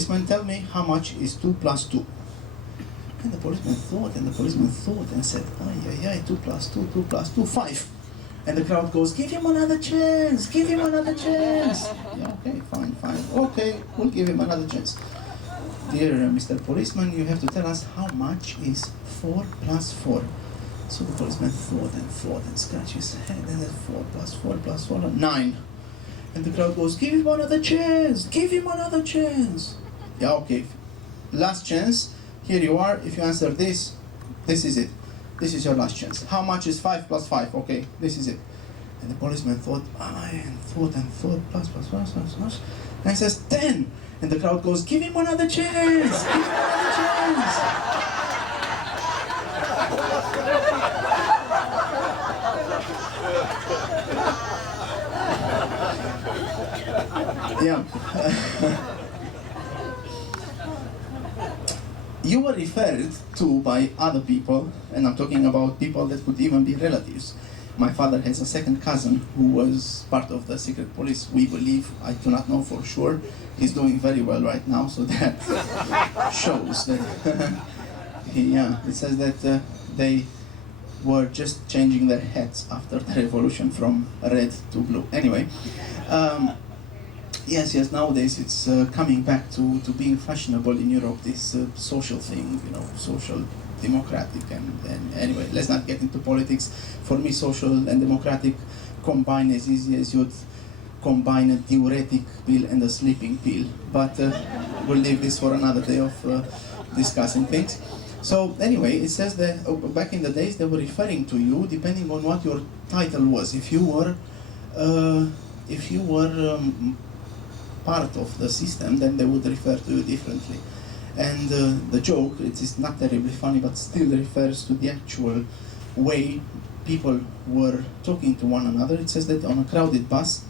policeman, tell me how much is 2 plus 2. And the policeman thought, and said, 2 plus 2, 2 plus 2, 5. And the crowd goes, give him another chance, give him another chance. Yeah, okay, fine. Okay, we'll give him another chance. Dear Mr. Policeman, you have to tell us how much is 4 plus 4. So the policeman thought and scratched his head, and then 4 plus 4 plus 4, 9. And the crowd goes, give him another chance, give him another chance. Yeah, okay, last chance, here you are. If you answer this, this is it. This is your last chance. How much is 5 plus 5? Okay, this is it. And the policeman thought, plus, and says 10. And the crowd goes, give him another chance, give him another chance. Yeah. You were referred to by other people, and I'm talking about people that could even be relatives. My father has a second cousin who was part of the secret police, we believe. I do not know for sure. He's doing very well right now, so that shows that it says that they were just changing their hats after the revolution from red to blue. Anyway, yes, nowadays it's coming back to being fashionable in Europe, this social thing, social democratic, and anyway, let's not get into politics. For me, social and democratic combine as easy as you'd combine a diuretic pill and a sleeping pill, but we'll leave this for another day of discussing things. So anyway, it says that back in the days they were referring to you depending on what your title was. If you were part of the system, then they would refer to you differently. And the joke, it is not terribly funny, but still refers to the actual way people were talking to one another. It says that on a crowded bus,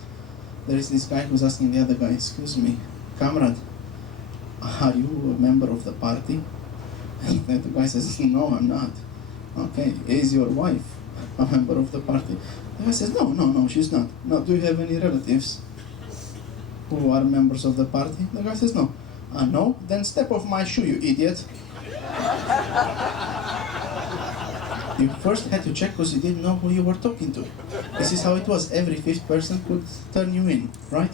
there is this guy who's asking the other guy, excuse me, comrade, are you a member of the party? And the guy says, no, I'm not. Okay, is your wife a member of the party? The guy says, no, she's not. No, do you have any relatives who are members of the party? The guy says, no. No? Then step off my shoe, you idiot. You first had to check because you didn't know who you were talking to. This is how it was. Every fifth person could turn you in, right?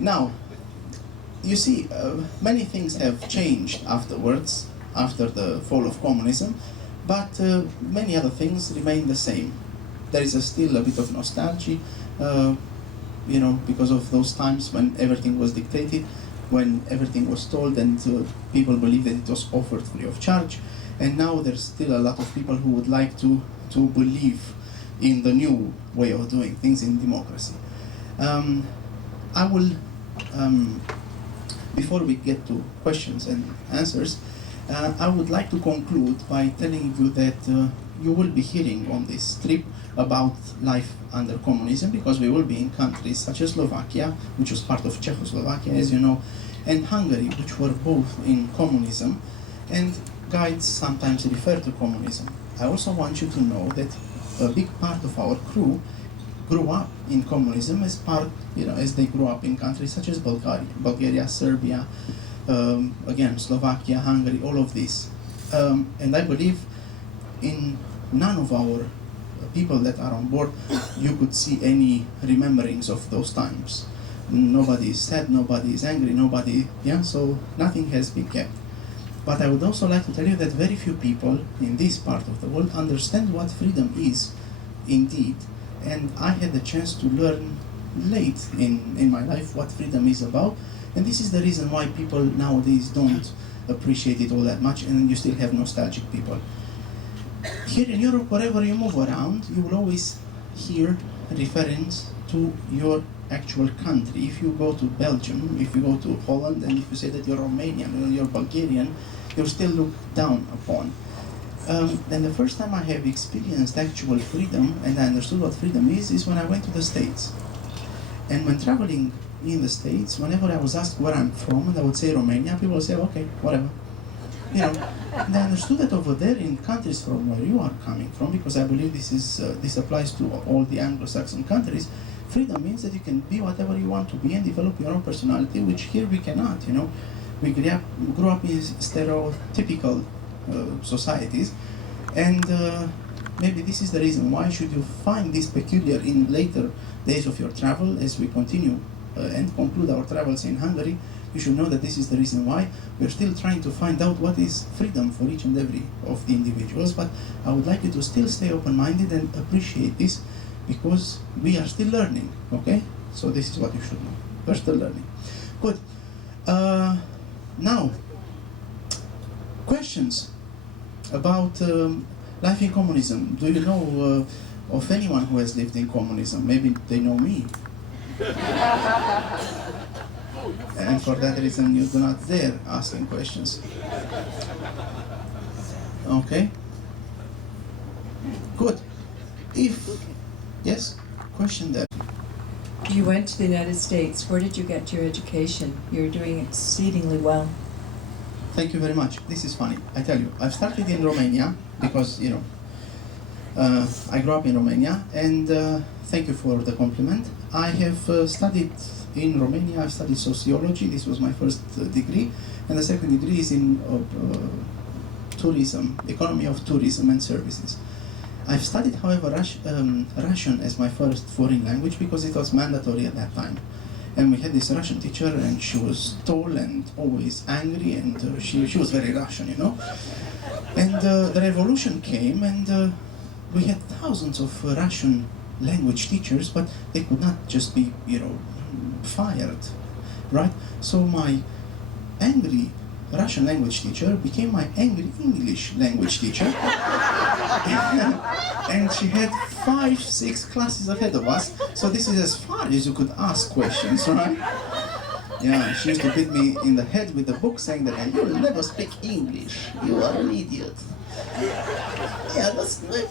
Now, you see, many things have changed afterwards, after the fall of communism, but many other things remain the same. There is still a bit of nostalgia, because of those times when everything was dictated, when everything was told, and people believed that it was offered free of charge. And now there's still a lot of people who would like to believe in the new way of doing things in democracy. I will, before we get to questions and answers, I would like to conclude by telling you that you will be hearing on this trip about life under communism, because we will be in countries such as Slovakia, which was part of Czechoslovakia, as you know, and Hungary, which were both in communism, and guides sometimes refer to communism. I also want you to know that a big part of our crew grew up in communism as they grew up in countries such as Bulgaria, Serbia, again, Slovakia, Hungary, all of this. And I believe in none of our people that are on board you could see any rememberings of those times. Nobody is sad, nobody is angry, so nothing has been kept. But I would also like to tell you that very few people in this part of the world understand what freedom is indeed. And I had the chance to learn late in my life what freedom is about. And this is the reason why people nowadays don't appreciate it all that much, and you still have nostalgic people. Here in Europe, wherever you move around, you will always hear reference to your actual country. If you go to Belgium, if you go to Holland, and if you say that you're Romanian or you're Bulgarian, you're still looked down upon. And the first time I have experienced actual freedom, and I understood what freedom is when I went to the States. And when traveling in the States, whenever I was asked where I'm from, and I would say Romania, people would say, okay, whatever. And I understood that over there in countries from where you are coming from, because I believe this applies to all the Anglo-Saxon countries, Freedom means that you can be whatever you want to be and develop your own personality, which here we cannot, you know. We grew up in stereotypical societies, and maybe this is the reason why should you find this peculiar in later days of your travel. As we continue and conclude our travels in Hungary, you should know that this is the reason why we're still trying to find out what is freedom for each and every of the individuals. But I would like you to still stay open-minded and appreciate this, because we are still learning, okay? So this is what you should know. We're still learning. Good. Now, questions about life in communism. Do you know of anyone who has lived in communism? Maybe they know me. And for that reason, you do not dare asking questions. Okay? Good. Yes? Question there. You went to the United States. Where did you get your education? You're doing exceedingly well. Thank you very much. This is funny. I tell you, I've started in Romania because, you know, I grew up in Romania, and thank you for the compliment. I have studied in Romania. I've studied sociology. This was my first degree, and the second degree is in tourism, economy of tourism and services. I've studied, however, Russian as my first foreign language because it was mandatory at that time. And we had this Russian teacher, and she was tall and always angry, and she was very Russian, you know. And the revolution came, and we had thousands of Russian language teachers, but they could not just be, you know, fired, right? So my angry Russian language teacher became my angry English language teacher. And she had 5, 6 classes ahead of us, so this is as far as you could ask questions, right? Yeah, she used to beat me in the head with the book, saying that you'll never speak English, you are an idiot. Yeah,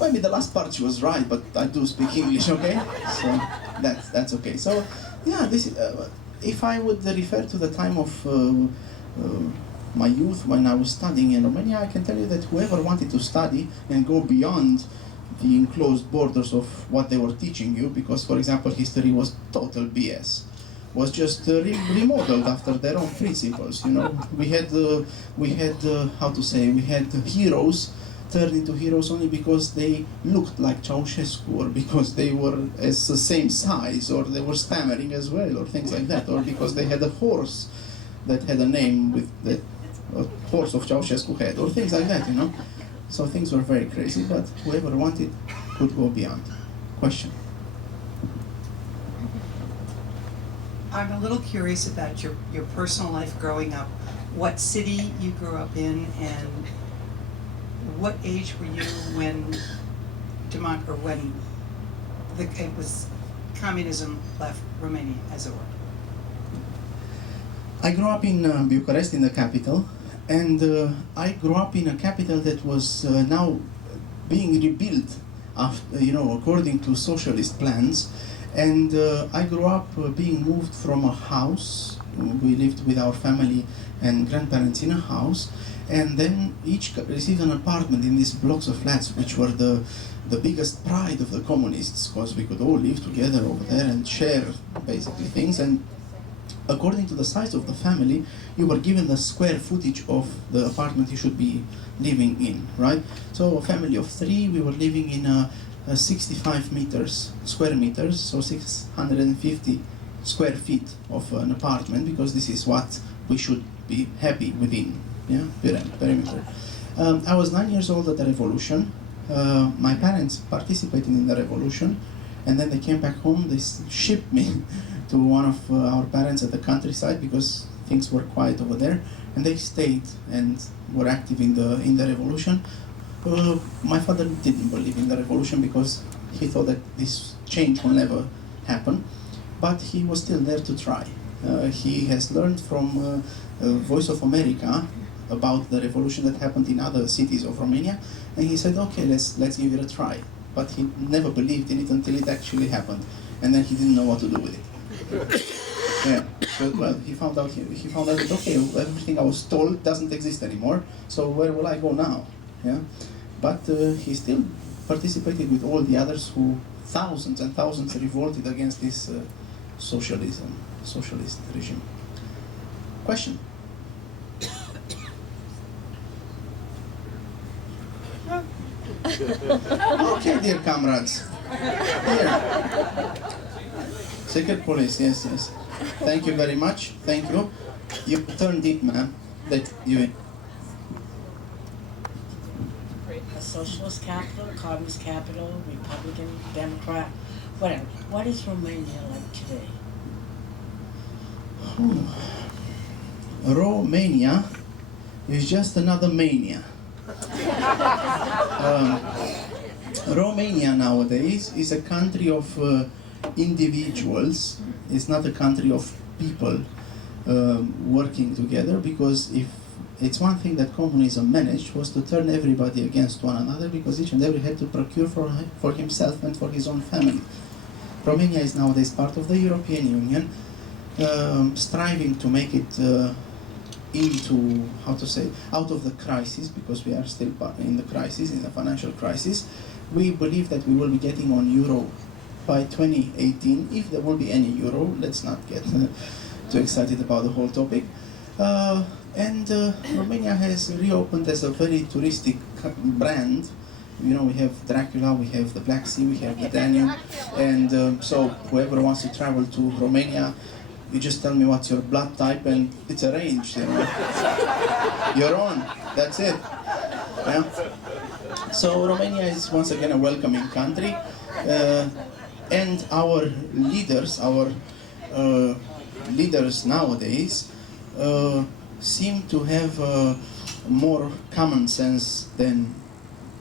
maybe the last part she was right, but I do speak English, okay? So that's okay. So yeah, this is, if I would refer to the time of my youth when I was studying in Romania, I can tell you that whoever wanted to study and go beyond the enclosed borders of what they were teaching you, because, for example, history was total BS, was just remodeled after their own principles. You know, we had how to say, we had heroes turned into heroes only because they looked like Ceausescu, or because they were as the same size, or they were stammering as well, or things like that, or because they had a horse that had a name with the horse of Ceausescu head, or things like that, you know. So things were very crazy, but whoever wanted could go beyond. Question? I'm a little curious about your personal life growing up. What city you grew up in, and what age were you when it was communism left Romania, as it were? I grew up in Bucharest, in the capital, and I grew up in a capital that was now being rebuilt, after, you know, according to socialist plans. And I grew up being moved from a house. We lived with our family and grandparents in a house, and then each received an apartment in these blocks of flats, which were the biggest pride of the communists, because we could all live together over there and share basically things. And according to the size of the family, you were given the square footage of the apartment you should be living in, right? So a family of 3, we were living in a 65 square meters, so 650 square feet of an apartment, because this is what we should be happy within, yeah, perimeter. I was 9 years old at the revolution. My parents participated in the revolution, and then they came back home. They shipped me to one of our parents at the countryside, because things were quiet over there, and they stayed and were active in the revolution. My father didn't believe in the revolution because he thought that this change will never happen, but he was still there to try. He has learned from Voice of America about the revolution that happened in other cities of Romania, and he said, okay, let's give it a try. But he never believed in it until it actually happened, and then he didn't know what to do with it. Yeah, but, well, he found out that, okay, everything I was told doesn't exist anymore, so where will I go now? Yeah, but he still participated with all the others who thousands and thousands revolted against this socialist regime. Question? Okay, dear comrades. Here. Secret police, yes, yes. Thank you very much. Thank you. You turned it, ma'am. That you. A socialist capital, communist capital, Republican, Democrat, whatever. What is Romania like today? Romania is just another mania. Romania nowadays is a country of individuals. It's not a country of people working together, because if it's one thing that communism managed was to turn everybody against one another, because each and every had to procure for himself and for his own family. Romania is nowadays part of the European Union, striving to make it into, how to say, out of the crisis, because we are still in the crisis, in the financial crisis. We believe that we will be getting on euro by 2018, if there will be any euro. Let's not get too excited about the whole topic. And Romania has reopened as a very touristic brand. You know, we have Dracula, we have the Black Sea, we have the Danube, and so whoever wants to travel to Romania, you just tell me what's your blood type and it's arranged, you know. You're on, that's it. Yeah? So Romania is once again a welcoming country, and our leaders nowadays seem to have more common sense than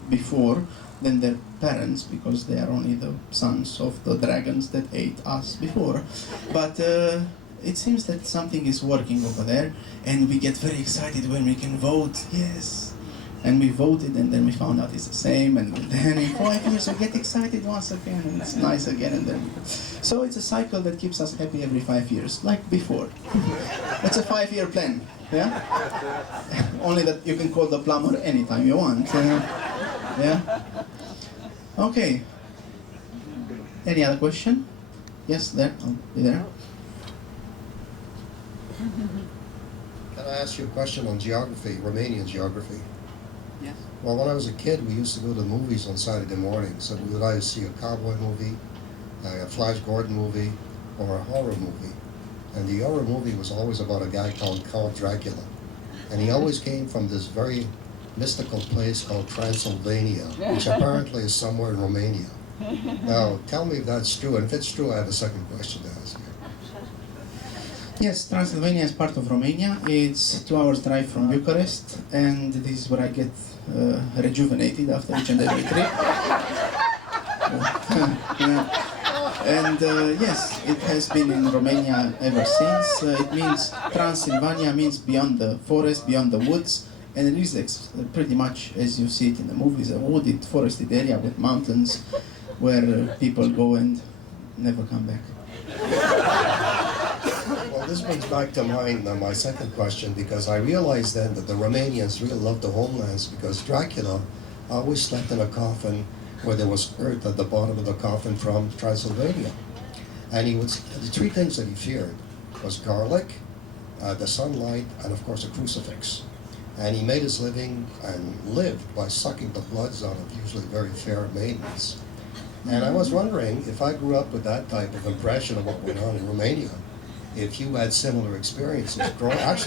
before, than their parents, because they are only the sons of the dragons that ate us before. But it seems that something is working over there, and we get very excited when we can vote, yes. And we voted, and then we found out it's the same, and then in 5 years we get excited once again, and it's nice again, and then... So it's a cycle that keeps us happy every 5 years, like before. It's a 5-year plan, yeah? Only that you can call the plumber anytime you want. Yeah? Okay. Any other question? Yes, there. I'll be there. Can I ask you a question on geography, Romanian geography? Yes. Well, when I was a kid, we used to go to the movies on Saturday mornings, so we would either see a cowboy movie, a Flash Gordon movie, or a horror movie. And the horror movie was always about a guy called Count Dracula. And he always came from this very mystical place called Transylvania, which apparently is somewhere in Romania. Now, tell me if that's true, and if it's true, I have a second question to ask you. Yes, Transylvania is part of Romania. It's 2 hours drive from Bucharest, and this is where I get rejuvenated after each and every trip. Yeah. And yes, it has been in Romania ever since. It means, Transylvania means beyond the forest, beyond the woods, and it is pretty much as you see it in the movies, a wooded, forested area with mountains where people go and never come back. Well, this brings back to mind my second question, because I realized then that the Romanians really loved the homelands, because Dracula always slept in a coffin where there was earth at the bottom of the coffin from Transylvania. And the 3 things that he feared was garlic, the sunlight, and of course a crucifix. And he made his living and lived by sucking the bloods out of usually very fair maidens. And I was wondering, if I grew up with that type of impression of what went on in Romania, if you had similar experiences growing up.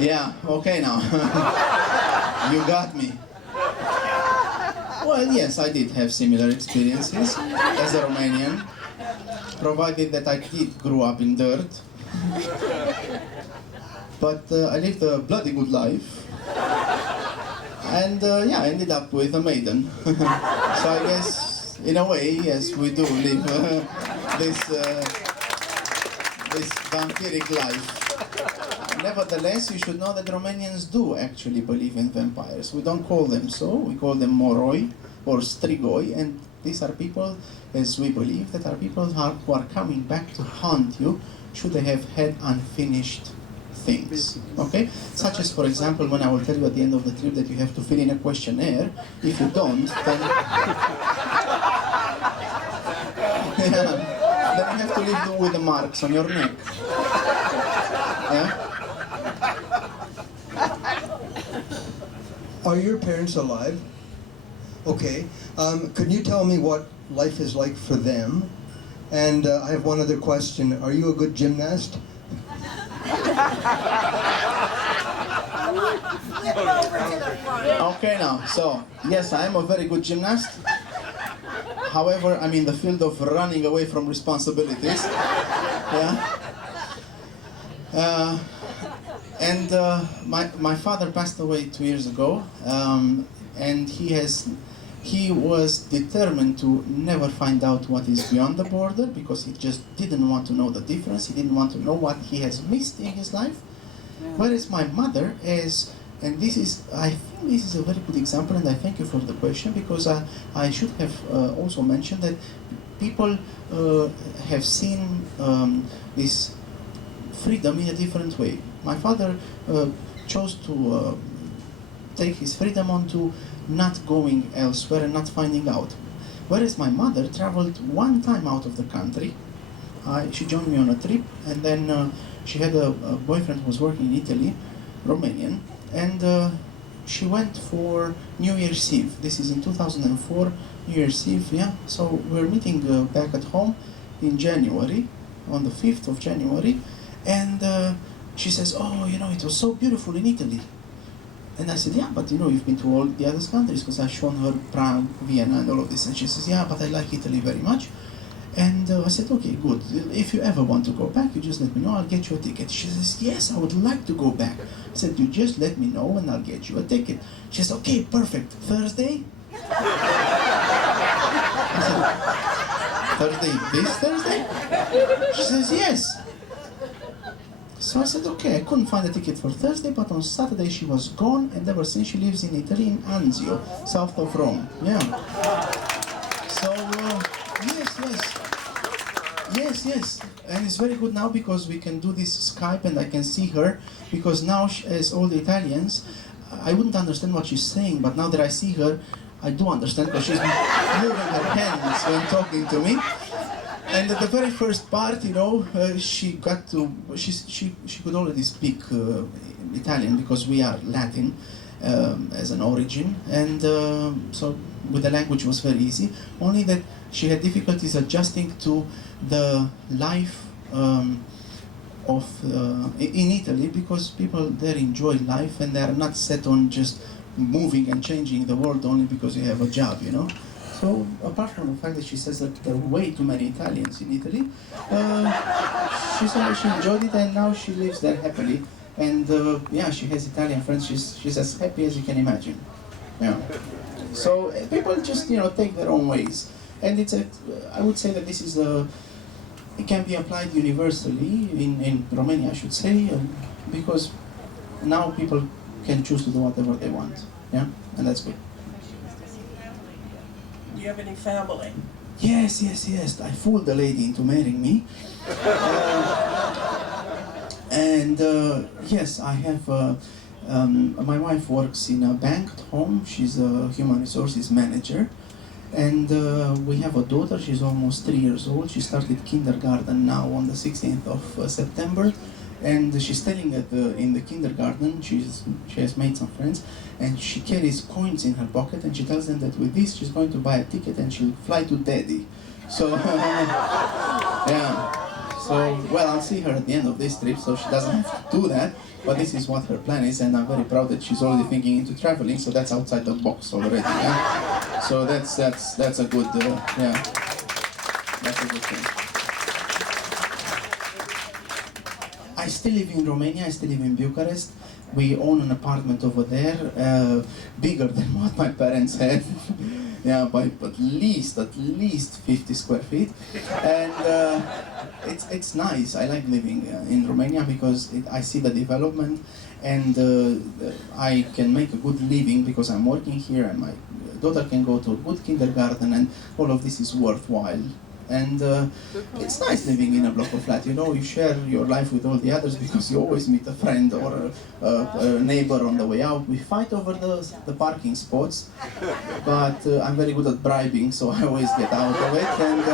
Yeah, okay now. You got me. Well, yes, I did have similar experiences as a Romanian, provided that I did grow up in dirt. But I lived a bloody good life. And yeah, I ended up with a maiden. So I guess, in a way, yes, we do live this vampiric life. Nevertheless, you should know that Romanians do actually believe in vampires. We don't call them so, we call them moroi or strigoi, and These are people, as we believe, that are people who are coming back to haunt you should they have had unfinished things. Okay? Such as, for example, when I will tell you at the end of the trip that you have to fill in a questionnaire. If you don't, then then you have to live with the marks on your neck. Yeah? Are your parents alive? Okay. Could you tell me what life is like for them? And I have one other question. Are you a good gymnast? Okay, now, so, yes, I am a very good gymnast. However, I'm in the field of running away from responsibilities. Yeah? And my father passed away 2 years ago, and he was determined to never find out what is beyond the border, because he just didn't want to know the difference. He didn't want to know what he has missed in his life. Whereas my mother is, and I think this is a very good example, and I thank you for the question, because I should have also mentioned that people have seen this freedom in a different way. My father chose to take his freedom onto not going elsewhere and not finding out. Whereas my mother traveled one time out of the country. She joined me on a trip, and then she had a boyfriend who was working in Italy, Romanian, and she went for New Year's Eve. This is in 2004, New Year's Eve, yeah? So we're meeting back at home in January, on the 5th of January, and she says, oh, you know, it was so beautiful in Italy. And I said, yeah, but you know, you've been to all the other countries, because I've shown her Prague, Vienna, and all of this. And she says, yeah, but I like Italy very much. And I said, okay, good. If you ever want to go back, you just let me know, I'll get you a ticket. She says, yes, I would like to go back. I said, you just let me know and I'll get you a ticket. She says, okay, perfect. Thursday? I said, Thursday, this Thursday? She says, yes. So I said, okay, I couldn't find a ticket for Thursday, but on Saturday she was gone, and ever since she lives in Italy, in Anzio, south of Rome. Yeah. So, yes. And it's very good now because we can do this Skype and I can see her, because now, as all the Italians, I wouldn't understand what she's saying, but now that I see her, I do understand, because she's moving her hands when talking to me. And at the very first part, you know, she could already speak Italian, because we are Latin as an origin, and so with the language was very easy. Only that she had difficulties adjusting to the life in Italy, because people there enjoy life and they are not set on just moving and changing the world only because you have a job, you know. So, apart from the fact that she says that there are way too many Italians in Italy, she said she enjoyed it, and now she lives there happily. And yeah, she has Italian friends. She's as happy as you can imagine. Yeah. So people just, you know, take their own ways, and I would say that this is it can be applied universally in Romania, I should say, because now people can choose to do whatever they want. Yeah, and that's good. Do you have any family? Yes. I fooled the lady into marrying me. Yes, I have. My wife works in a bank at home. She's a human resources manager. And we have a daughter. She's almost 3 years old. She started kindergarten now on the 16th of September. And she's studying in the kindergarten. She has made some friends, and she carries coins in her pocket, and she tells them that with this she's going to buy a ticket and she'll fly to daddy. So yeah. So well, I'll see her at the end of this trip, so she doesn't have to do that. But this is what her plan is, and I'm very proud that she's already thinking into traveling. So that's outside the box already. Yeah? So that's a good yeah. That's a good thing. I still live in Romania, I still live in Bucharest, we own an apartment over there, bigger than what my parents had. Yeah, by at least 50 square feet, and it's nice. I like living in Romania because I see the development, and I can make a good living because I'm working here, and my daughter can go to a good kindergarten, and all of this is worthwhile. And it's nice living in a block of flat. You know, you share your life with all the others because you always meet a friend or a neighbor on the way out. We fight over the parking spots, but I'm very good at bribing, so I always get out of it. And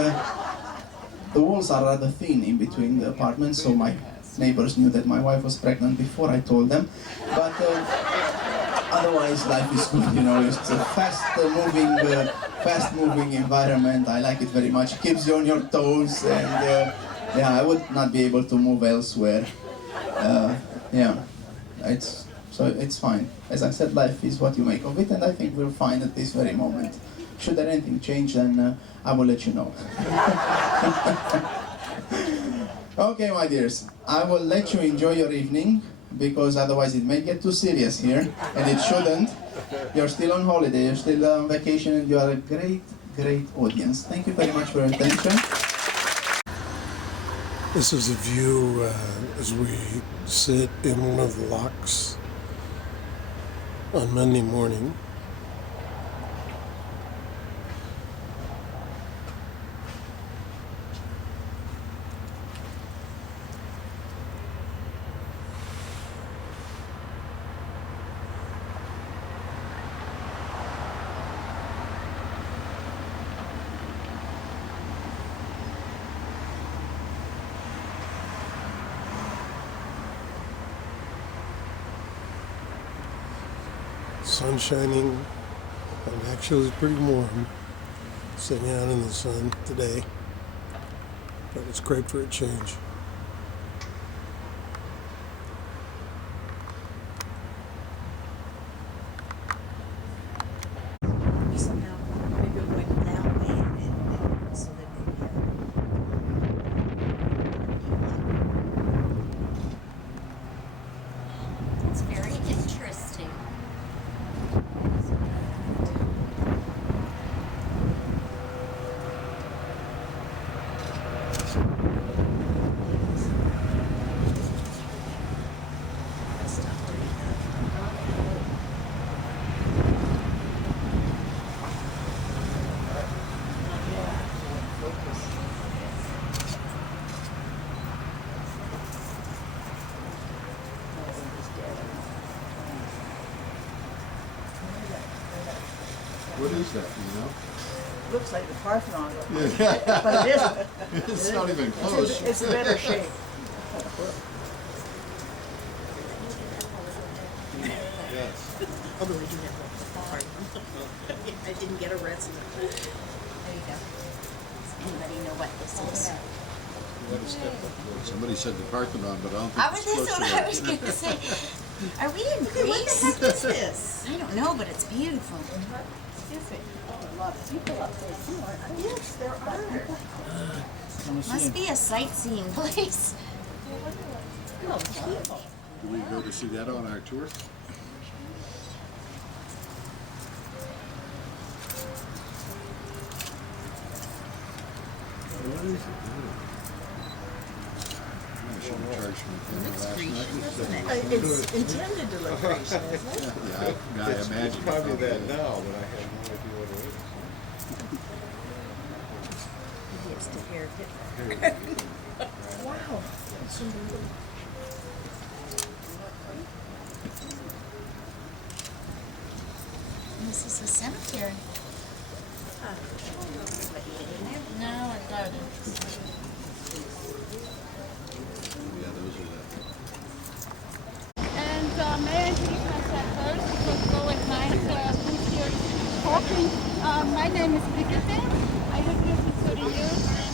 the walls are rather thin in between the apartments, so my neighbors knew that my wife was pregnant before I told them. But otherwise, life is good. You know, it's a fast-moving environment. I like it very much. It keeps you on your toes, and yeah, I would not be able to move elsewhere. Yeah, it's fine. As I said, life is what you make of it, and I think we're fine at this very moment. Should there anything change, then I will let you know. Okay, my dears, I will let you enjoy your evening, because otherwise it may get too serious here, and it shouldn't. You're still on holiday, you're still on vacation, and you are a great, great audience. Thank you very much for your attention. This is a view as we sit in one of the locks on Monday morning. Sun shining, and actually it's pretty warm sitting out in the sun today, but it's great for a change. Somehow, maybe it went that way, and so that maybe It's very interesting. What is that, you know? looks like the Parthenon, Yeah. but it isn't. It's not even close. It's in better shape. Yes. Although we do have a Parthenon. I didn't get arrested. There you go. Does anybody know what this is? What is that? Somebody said the Parthenon, but I don't think I was, it's that's close what to I it. was going to say. Are we in Okay, what the Greece? heck is this? I don't know, but it's beautiful. Excuse me. A lot of people up there too, aren't there? Yes, there are. Must be a sightseeing place. Oh, people. Do we go to see that on our tour? What is it? I should have charged my camera last night. It's intended to look Grecian, isn't it? Yeah, I imagine. Probably that now, but I have no idea what it is. Maybe it's to Herod Hitler. Wow. This is a cemetery. No, I doubt it. Yeah, those are the. And may I introduce myself first because it's always nice who's here talking. My name is Brigitte. I live here for 30 years.